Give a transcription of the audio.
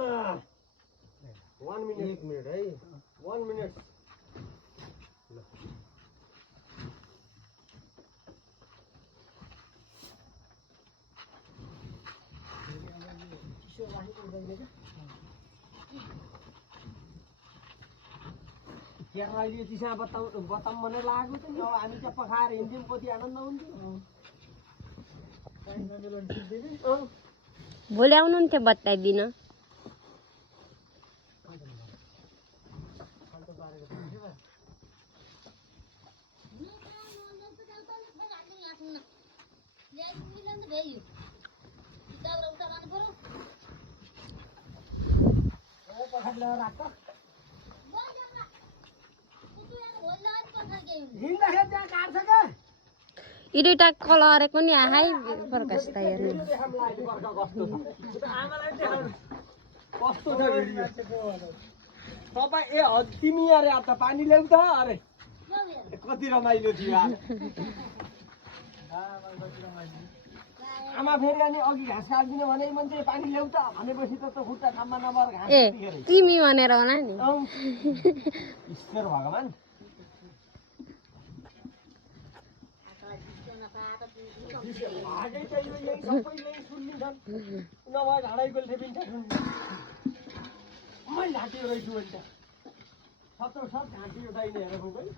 1 minute. 1 minute है 1 minute. क्या अहिले चिसा बताम भने लाग्यो त नि हामी त पखाएर हिँड्यौँ कति आनन्द हुन्थ्यो भोलि आउनुहुन्थ्यो बताइदिन इडुटा कलरेको नि आहाई प्रकाश त हेर्नु कस्तो छ भिडियो तपाईँ ए तिमी अरे त पानी ल्याउ त अरे कति रमाइलो थियो आमा फेरि अनि अघि घाँस काट्दिन भने मान्छे पानी ल्याउ त भनेपछि त खुट्टा काममा नभएर घाँस ए तिमी भनेर होला नि ईश्वर भगवान आगै चाहियो यही सबैले सुन्निन्छन् नभए झाडै बेल्थे पनि मै ढाँटियो रहेछु भने त सत्र सब ढाँटियो दाइने हेरेको भाइ